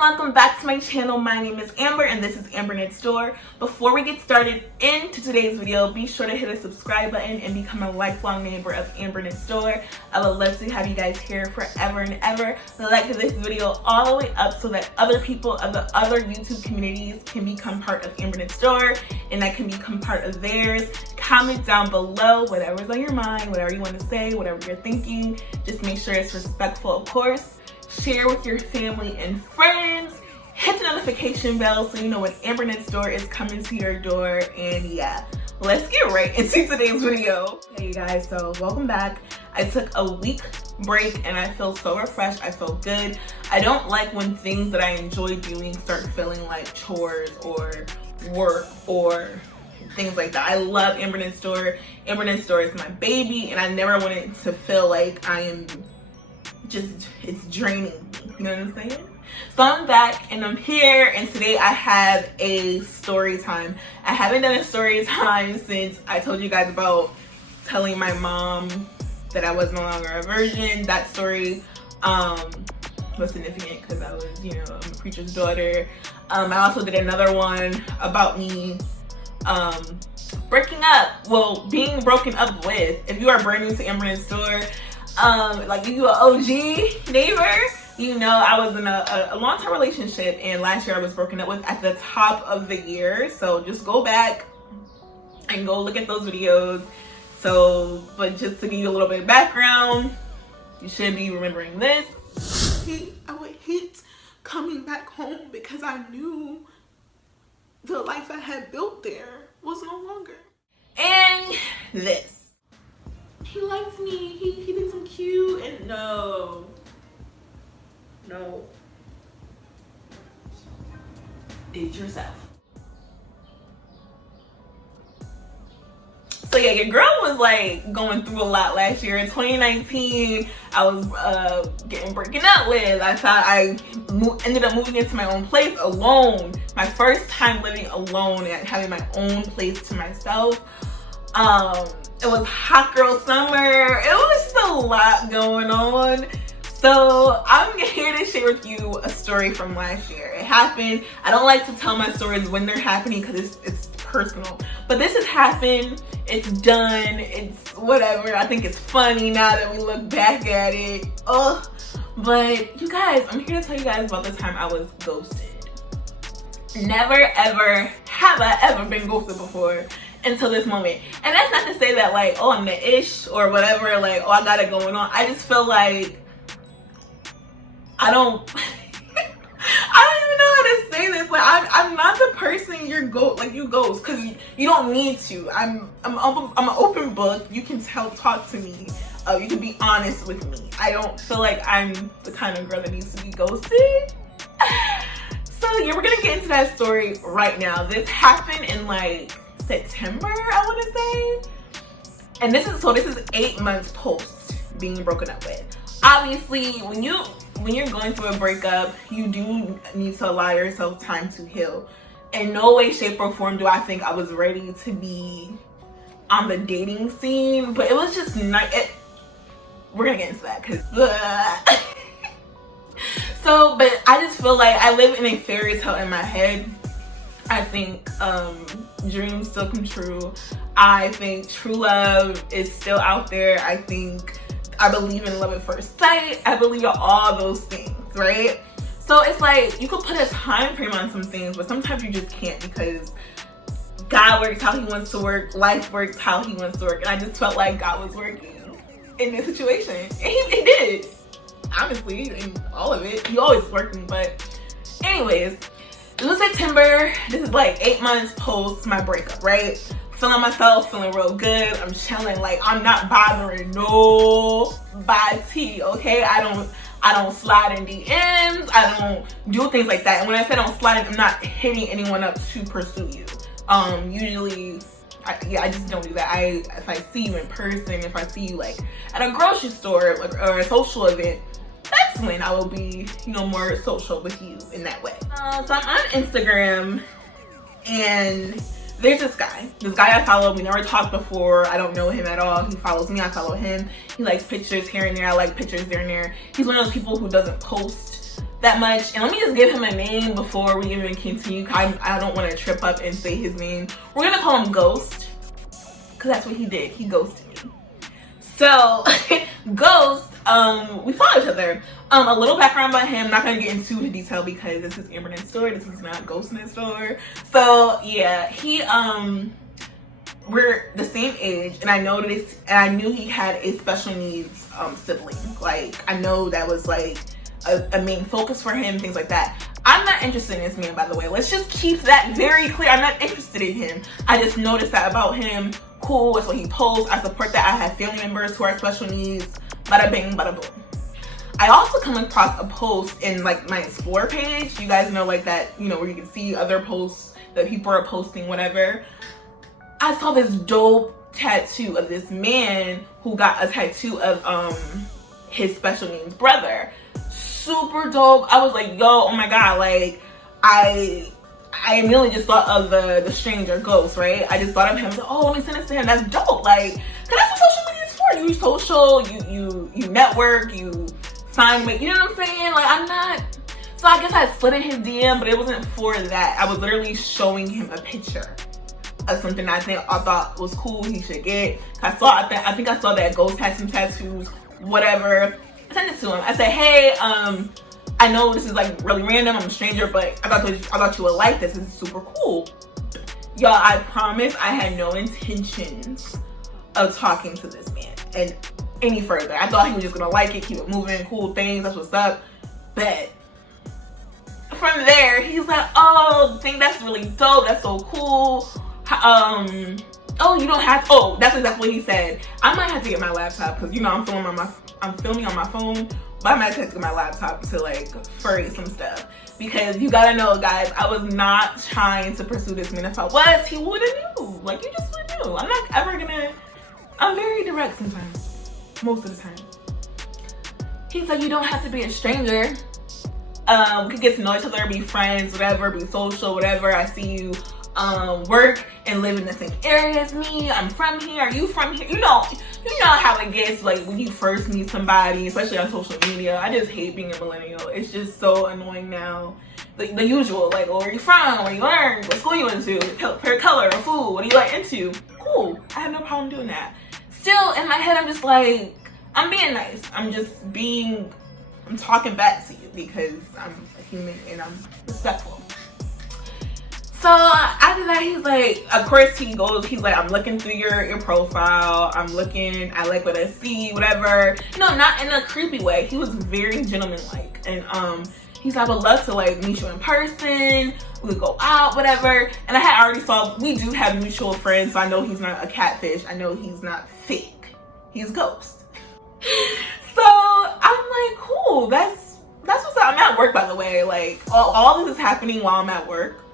Welcome back to my channel. My name is Amber and this is Amber Next Door. Before we get started into today's video, be sure to hit the subscribe button and become a lifelong neighbor of Amber Next Door. I would love to have you guys here forever and ever. Like this video all the way up so that other people of the other YouTube communities can become part of Amber Next Door and I can become part of theirs. Comment down below whatever's on your mind, whatever you want to say, whatever you're thinking. Just make sure it's respectful, of course. Share with your family and friends. Hit the notification bell so you know when Amber Next Door is coming to your door. And yeah, let's get right into today's video. Hey you guys, so welcome back. I took a week break and I feel so refreshed. I feel good. I don't like when things that I enjoy doing start feeling like chores or work or things like that. I love Amber Next Door. Amber Next Door is my baby and I never want it to feel like I am it's draining me, you know what I'm saying? So I'm back and I'm here and today I have a story time. I haven't done a story time since I told you guys about telling my mom that I was no longer a virgin. That story was significant because I was, you know, I'm a preacher's daughter. I also did another one about me breaking up, well, being broken up with. If you are brand new to Amber Next Door, like if you an OG neighbor, you know I was in a long-term relationship and last year I was broken up with at the top of the year. So just go back and go look at those videos. So, but just to give you a little bit of background, you should be remembering this. I would hate coming back home because I knew the life I had built there was no longer. And this. He likes me, he thinks I'm cute, and no. Did yourself. So yeah, your girl was like going through a lot last year. In 2019, I was getting broken up with. I thought I ended up moving into my own place alone. My first time living alone and having my own place to myself. It was hot girl summer. It was just a lot going on. So I'm here to share with you a story from last year. It happened. I don't like to tell my stories when they're happening because it's personal. But this has happened. It's done. It's whatever. I think it's funny now that we look back at it. Ugh. But you guys, I'm here to tell you guys about the time I was ghosted. Never ever have I ever been ghosted before. Until this moment. And that's not to say that like, oh, I'm the ish or whatever, like, oh, I got it going on. I just feel like I don't I don't even know how to say this. Like I'm not the person you ghost because you don't need to. I'm an open book. You can talk to me. You can be honest with me. I don't feel like I'm the kind of girl that needs to be ghosted. So yeah, we're gonna get into that story right now. This happened in like September, I want to say. And this is 8 months post being broken up with. Obviously, when you're going through a breakup, you do need to allow yourself time to heal. In no way, shape, or form do I think I was ready to be on the dating scene, but it was just not. We're gonna get into that because. So, but I just feel like I live in a fairy tale in my head. I think dreams still come true. I think true love is still out there. I believe in love at first sight. I believe in all those things, right? So it's like you could put a time frame on some things, but sometimes you just can't because God works how he wants to work. Life works how he wants to work. And I just felt like God was working in this situation. And he did. Honestly, in all of it. He always working, but anyways. It was September. This is like 8 months post my breakup, right? Feeling myself, feeling real good. I'm chilling, like I'm not bothering nobody, okay? I don't slide in DMs. I don't do things like that. And when I say don't slide, I'm not hitting anyone up to pursue you. Usually, I just don't do that. If I see you in person, if I see you like at a grocery store or a social event, that's next one, I will be, you know, more social with you in that way. So I'm on Instagram, and there's this guy I follow. We never talked before. I don't know him at all. He follows me, I follow him. He likes pictures here and there. I like pictures there and there. He's one of those people who doesn't post that much. And let me just give him a name before we even continue. I don't want to trip up and say his name. We're gonna call him Ghost, because that's what he did. He ghosted me. So Ghost, we follow each other. A little background about him. I'm not gonna get into the detail because this is Amber N's store. This is not Ghost N's store. So yeah, we're the same age, and I noticed, and I knew he had a special needs sibling. Like, I know that was like a main focus for him, things like that. I'm not interested in this man, by the way. Let's just keep that very clear. I'm not interested in him. I just noticed that about him. Cool, that's what he posts. I support that. I have family members who are special needs. Bada bing, bada boom. I also come across a post in like my Explore page. You guys know, like that, you know, where you can see other posts that people are posting, whatever. I saw this dope tattoo of this man who got a tattoo of his special needs brother. Super dope. I was like, yo, oh my god, like I immediately just thought of the stranger Ghost, right? I just thought of him. I was like, oh, let me send this to him. That's dope. Like, cause that's what social media is for. You social, you network, you sign with, you know what I'm saying? Like, I'm not. So I guess I slid in his DM, but it wasn't for that. I was literally showing him a picture of something I thought was cool. He should get. I think I saw that Ghost had some tattoos, whatever. I sent it to him. I said, hey, I know this is like really random. I'm a stranger, but I thought you would like this. This is super cool. Y'all, I promise I had no intentions of talking to this man and any further. I thought he was just gonna like it, keep it moving, cool things, that's what's up. But from there, he's like, oh, I think that's really dope. That's so cool. Oh, you don't have to. Oh, that's exactly what he said. I might have to get my laptop because, you know, I'm filming on my phone, but I might have to get my laptop to like furry some stuff, because you gotta know, guys, I was not trying to pursue this man. If I was, he would have knew. Like, you just would have knew. I'm not ever gonna. I'm very direct sometimes, most of the time. He's like, you don't have to be a stranger. We could get to know each other, be friends, whatever, be social, whatever. I see you work and live in the same area as me. I'm from here. Are you from here? You know how it gets, like, when you first meet somebody, especially on social media. I just hate being a millennial. It's just so annoying now. The usual, like, oh, where you from? Where you learn? What school you into? Favorite color or food? What are you like into? Cool. I have no problem doing that. Still, in my head, I'm just like, I'm being nice. I'm talking back to you because I'm a human and I'm respectful. So after that, he's like, of course he's like, I'm looking through your profile. I like what I see, whatever. You know, not in a creepy way. He was very gentleman-like. And he's like, I would love to like meet you in person. We would go out, whatever. And I had already saw, we do have mutual friends, so I know he's not a catfish. I know he's not fake. He's Ghost. So I'm like, cool, that's what's up. I'm at work, by the way. Like, all this is happening while I'm at work.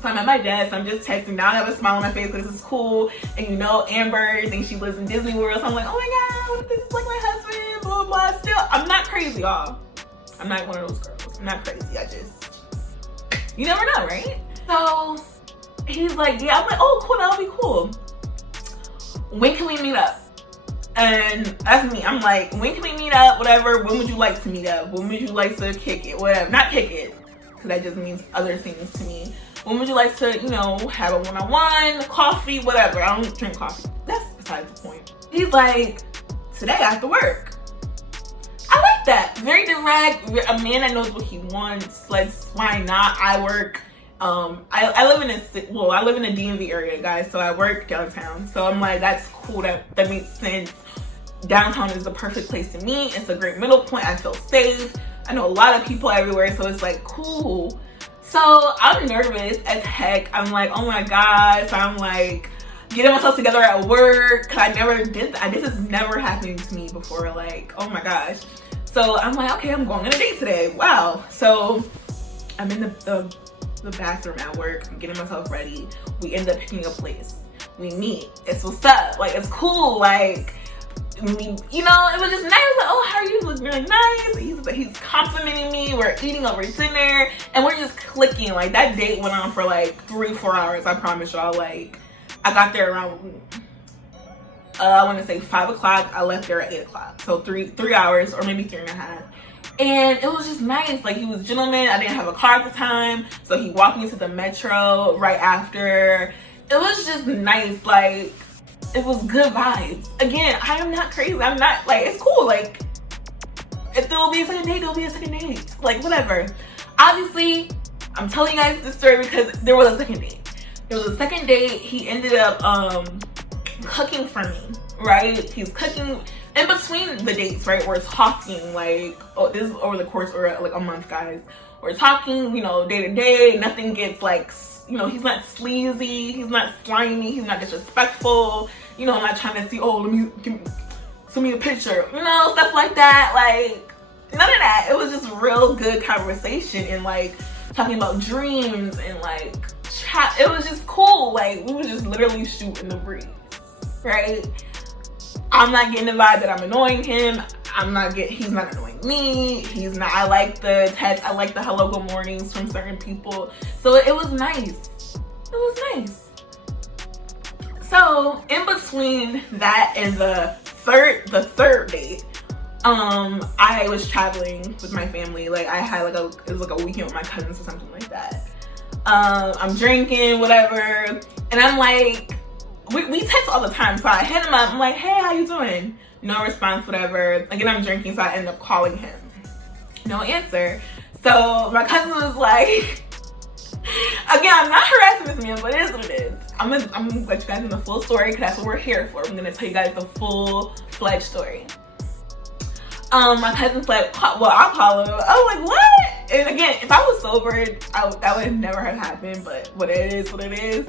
So I'm at my desk, I'm just texting. Now I have a smile on my face because this is cool. And you know, Amber thinks she lives in Disney World. So I'm like, oh my god, what if this is like my husband, blah, blah, blah. Still, I'm not crazy, y'all. I'm not one of those girls. I'm not crazy. You never know, right? So he's like, yeah. I'm like, oh, cool, that'll be cool. When can we meet up? And that's me. I'm like, when can we meet up? Whatever. When would you like to meet up? When would you like to kick it? Whatever. Not kick it, because that just means other things to me. When would you like to, you know, have a one-on-one, coffee, whatever. I don't drink coffee. That's besides the point. He's like, today after work. I like that. Very direct. A man that knows what he wants. Like, why not? I work. I live in a DMV area, guys. So I work downtown. So I'm like, that's cool. That makes sense. Downtown is the perfect place to meet. It's a great middle point. I feel safe. I know a lot of people everywhere. So it's like, cool. So I'm nervous as heck. I'm like, oh my god. So I'm like getting myself together at work, because I never did that. This is never happening to me before. Like, oh my gosh. So I'm like, okay, I'm going on a date today. Wow. So I'm in the bathroom at work. I'm getting myself ready. We end up picking a place. We meet. It's what's up. Like, it's cool. Like, you know, it was just nice. Like, oh, how are you? Look really nice. He's he's complimenting me. We're eating over dinner, and we're just clicking. Like, that date went on for like 3-4 hours. I promise y'all. Like, I got there around I want to say 5 o'clock. I left there at 8 o'clock. So 3 hours, or maybe 3.5. And it was just nice. Like, he was a gentleman. I didn't have a car at the time, so he walked me to the metro right after. It was just nice. Like, it was good vibes. Again, I am not crazy. I'm not, like, it's cool. Like, if there will be a second date, there will be a second date. Like, whatever. Obviously, I'm telling you guys this story because there was a second date. There was a second date. He ended up cooking for me, right? He's cooking in between the dates, right? We're talking, like, oh, this is over the course of like a month, guys. We're talking, you know, day to day. Nothing gets like, you know, he's not sleazy, he's not slimy, he's not disrespectful. You know, I'm not trying to see, oh, send me a picture, you know, stuff like that. Like, none of that. It was just real good conversation and like talking about dreams and like chat. It was just cool. Like, we were just literally shooting the breeze, right? I'm not getting the vibe that I'm annoying him. He's not annoying me. He's not. I like the text. I like the hello, good mornings from certain people. So it was nice. It was nice. So in between that and the third date, I was traveling with my family. Like, I had like it was like a weekend with my cousins or something like that. I'm drinking, whatever, and I'm like, we text all the time, so I hit him up. I'm like, hey, how you doing? No response, whatever. Again, I'm drinking, so I end up calling him. No answer. So my cousin was like, again, I'm not harassing this man, but it is what it is. I'm gonna let you guys in the full story because that's what we're here for. I'm gonna tell you guys the full-fledged story. My cousin's like, well, I'll call him. I was like, what? And again, if I was sober, that would never have happened, but what it is.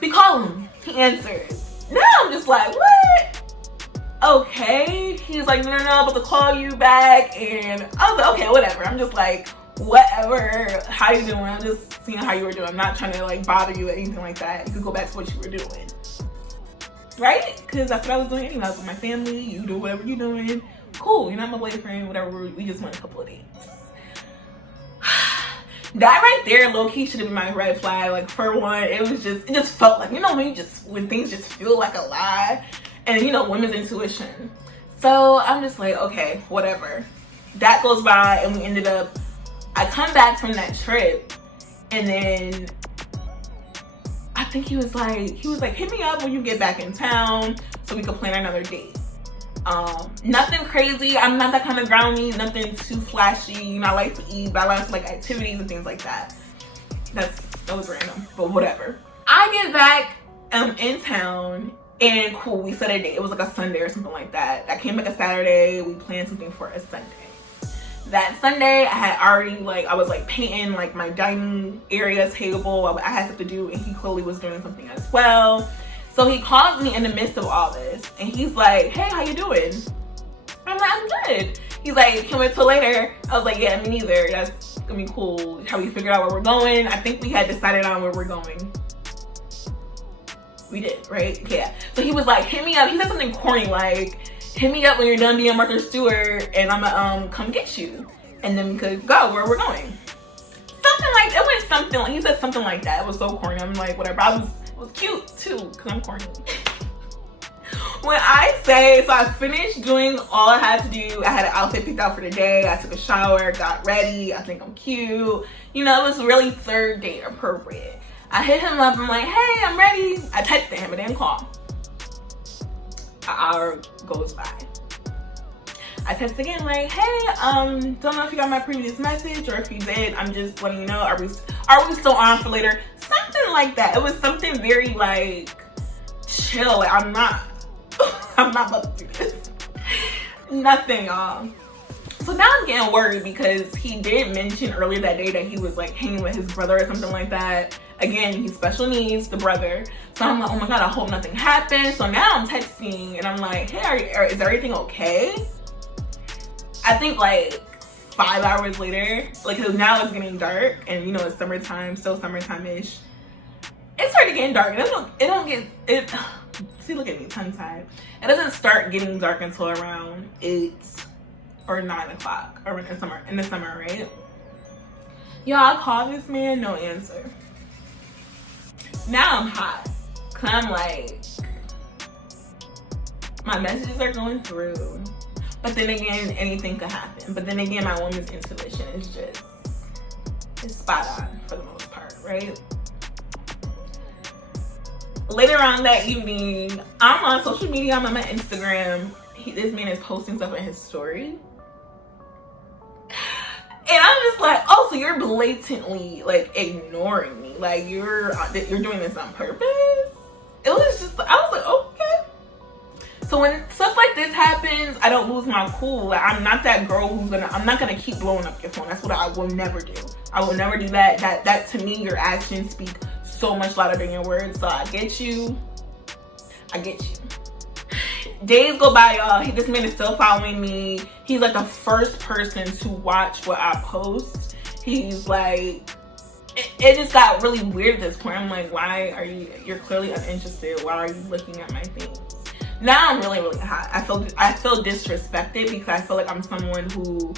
We call him. He answers. Now I'm just like, what? Okay. He's like, no, I'm about to call you back. And I was like, okay, whatever. I'm just like, whatever. How you doing? I'm just seeing how you were doing. I'm not trying to like bother you or anything like that. You could go back to what you were doing. Right? Because that's what I was doing anyway. I was with my family. You do whatever you're doing. Cool. You're not my boyfriend. Whatever. We just went a couple of dates. That right there, low-key should have been my red flag. Like, for one, it just felt like, you know, when things just feel like a lie, and you know, women's intuition. So I'm just like, okay, whatever. That goes by, and we ended up, I come back from that trip, and then I think he was like, hit me up when you get back in town so we could plan another date. Nothing crazy. I'm not that kind of growly, nothing too flashy. You know, I like to eat, but I like to like activities and things like that. That was random, but whatever. I get back in town, and cool, we set a date. It was like a Sunday or something like that. I came back a Saturday, we planned something for a Sunday. That Sunday, I had already I was like painting like my dining area table. I had stuff to do, and he clearly was doing something as well. So he calls me in the midst of all this, and he's like, hey, how you doing? I'm like, I'm good. He's like, can we wait till later? I was like, yeah, me neither. That's gonna be cool. How we figured out where we're going. I think we had decided on where we're going. We did, right? Yeah. So he was like, hit me up. He said something corny like, hit me up when you're done being Martha Stewart, and I'm gonna come get you, and then we could go where we're going. Something like, it was something like, he said something like that. It was so corny. I'm like, whatever. It was cute too, because I'm corny. When I say, so I finished doing all I had to do. I had an outfit picked out for the day. I took a shower, got ready. I think I'm cute. You know, it was really third date appropriate. I hit him up. I'm like, hey, I'm ready. I texted him, but didn't call. An hour goes by. I text again like, hey, don't know if you got my previous message, or if you did, I'm just letting you know, are we still on for later? Something like that. It was something very like chill. Like, I'm not about to do this. Nothing, y'all. So now I'm getting worried because he did mention earlier that day that he was like hanging with his brother or something like that. Again, he's special needs, the brother. So I'm like, oh my God, I hope nothing happens. So now I'm texting and I'm like, hey, is everything okay? I think like 5 hours later, like, cause now it's getting dark, and you know, it's summertime, still summertime-ish. It started getting dark. See, look at me, tongue-tied. It doesn't start getting dark until around 8, or 9 o'clock, or in the summer, right? Y'all, I called this man, no answer. Now I'm hot, cause I'm like, my messages are going through, but then again, anything could happen. But then again, my woman's intuition is just, it's spot on for the most part, right? Later on that evening, I'm on social media, I'm on my Instagram. This man is posting stuff in his story. And I'm just like, oh, so you're blatantly like ignoring me. Like you're doing this on purpose. It was just, I was like, okay. So when stuff like this happens, I don't lose my cool. Like I'm not that girl I'm not gonna keep blowing up your phone. That's what I will never do. I will never do that. That to me, your actions speak so much louder than your words. So I get you. Days go by, y'all. This man is still following me. He's like the first person to watch what I post. He's like, it just got really weird at this point. I'm like, why are you're clearly uninterested. Why are you looking at my things? Now I'm really, really hot. I feel disrespected because I feel like I'm someone who,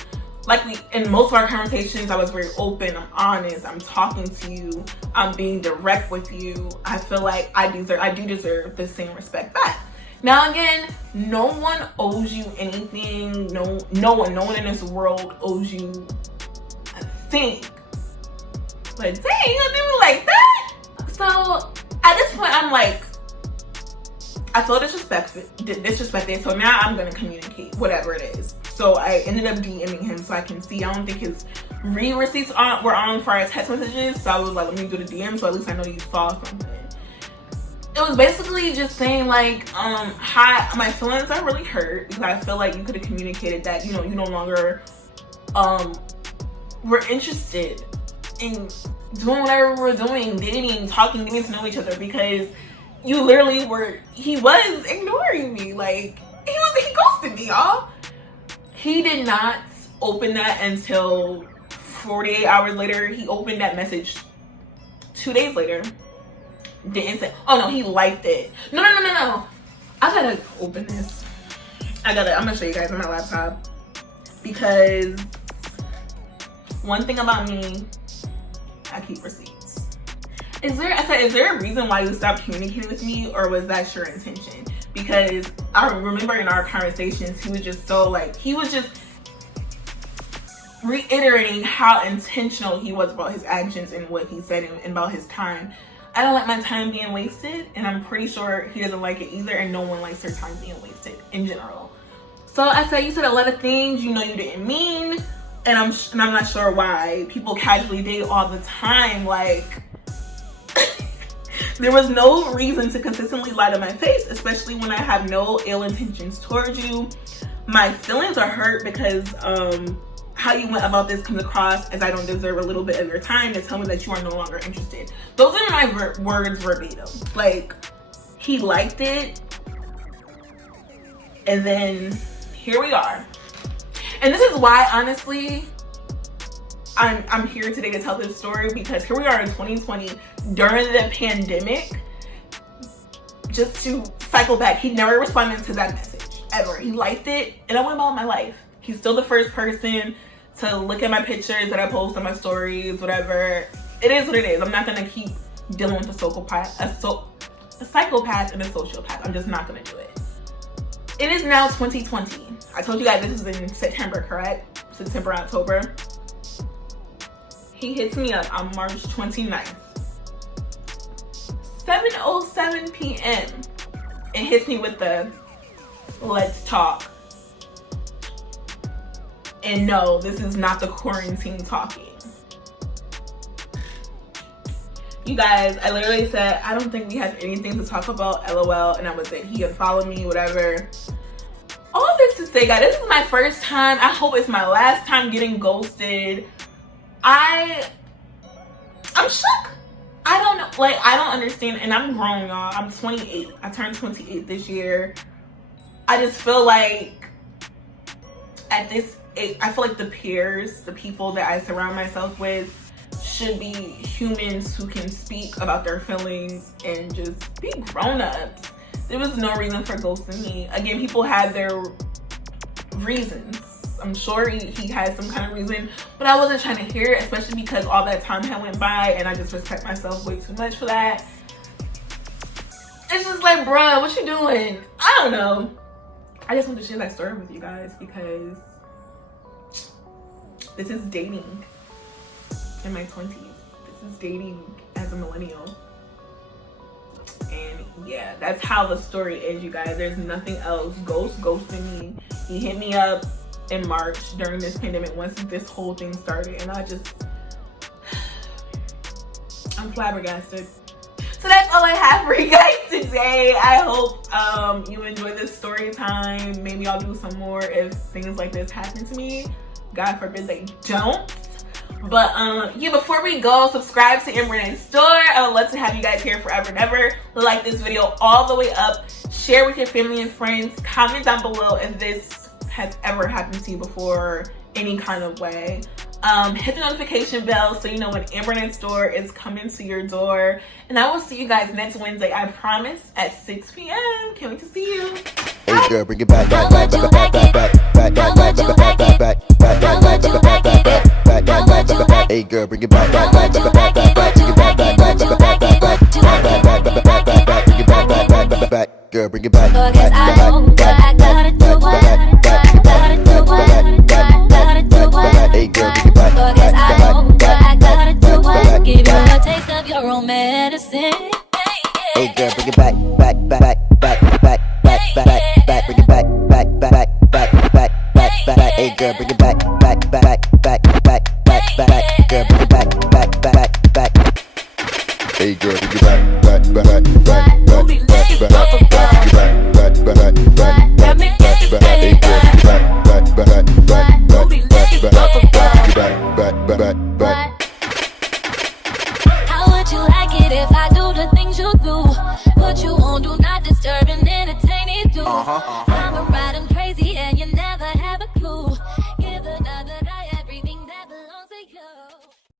like in most of our conversations, I was very open, I'm honest, I'm talking to you, I'm being direct with you. I feel like I do deserve the same respect back. Now again, no one owes you anything. No one in this world owes you a thing. But dang, you do like that? So at this point, I'm like, I feel disrespected. So now I'm gonna communicate whatever it is. So I ended up DMing him so I can see. I don't think his receipts were on for our text messages. So I was like, let me do the DM so at least I know you saw something. It was basically just saying like, hi, my feelings are really hurt because I feel like you could have communicated that, you no longer were interested in doing whatever we're doing, dating, talking, getting to know each other, because you literally he was ignoring me. Like, he ghosted me, y'all. He did not open that until 48 hours later. He opened that message 2 days later. Didn't say, oh no, he liked it. No. I gotta open this. I'm gonna show you guys on my laptop. Because one thing about me, I keep receipts. Is there a reason why you stopped communicating with me, or was that your intention? Because I remember in our conversations, he was just so like, he was just reiterating how intentional he was about his actions and what he said and about his time. I don't like my time being wasted, and I'm pretty sure he doesn't like it either, and no one likes their time being wasted in general. So I said, you said a lot of things you didn't mean, and I'm not sure why. People casually date all the time. Like, there was no reason to consistently lie to my face, especially when I have no ill intentions towards you. My feelings are hurt because how you went about this comes across as I don't deserve a little bit of your time to tell me that you are no longer interested. Those are my words verbatim. Like, he liked it, and then here we are. And this is why, honestly, I'm here today to tell this story, because here we are in 2020 during the pandemic. Just to cycle back, he never responded to that message ever. He liked it, and I went about my life. He's still the first person to look at my pictures that I post on my stories, whatever. It is what it is. I'm not gonna keep dealing with a psychopath and a sociopath. I'm just not gonna do it. It is now 2020. I told you guys this was in September, correct? September, October. He hits me up on March 29th. 7:07 p.m. and hits me with the let's talk. And no, this is not the quarantine talking. You guys, I literally said, I don't think we have anything to talk about, LOL. And I would say he unfollowed me, whatever. All this to say, guys, this is my first time. I hope it's my last time getting ghosted. I'm shook. I don't know, like, I don't understand. And I'm grown, y'all. I'm 28. I turned 28 this year. I just feel like at this age, I feel like the people that I surround myself with should be humans who can speak about their feelings and just be grown-ups. There was no reason for ghosting me. Again, people had their reasons. I'm sure he has some kind of reason, but I wasn't trying to hear it, especially because all that time had went by and I just respect myself way too much for that. It's just like, bruh, what you doing? I don't know. I just want to share that story with you guys because this is dating in my 20s. This is dating as a millennial. And yeah, that's how the story is, you guys. There's nothing else. Ghosted me. He hit me up in March during this pandemic once this whole thing started, and I'm flabbergasted. So that's all I have for you guys today. I hope you enjoy this story time. Maybe I'll do some more if things like this happen to me. God forbid they don't. But yeah, before we go, subscribe to Amber Store. I would love to have you guys here forever and ever. Like this video all the way up. Share with your family and friends. Comment down below if this has ever happened to you before, any kind of way. Hit the notification bell so you know when Amber Store is coming to your door. And I will see you guys next Wednesday, I promise, at 6 p.m. Can't wait to see you. Hey girl, bring it back, back, back, back, back, back, back, back, back, back, back, back, back, back. Hey girl, bring it back, back, back, back, back, back, back, bring it back, back, back, back, back, back, back, back, back, back, back, bring it back, back, back, back, back. Girl, bring it back, back, back, back, back, back, back, back, back. Hey girl, bring it back, back, back, back, back, give you a taste of your own medicine. Hey girl, bring it back, back, back, back, back, back, back, back, bring it back, back, back, back, back, back, back. Hey girl, bring it back, back, back, back, back, back, back. Girl, bring it back, back, back, back. Hey girl, bring it back, back, back, back, back, back, back, bring it back, back, back, back, back, back. Hey girl, bring it back, back, back, back, back, back, back, back. How would you like it if I do the things you do? Put you on do not disturb and entertain it too.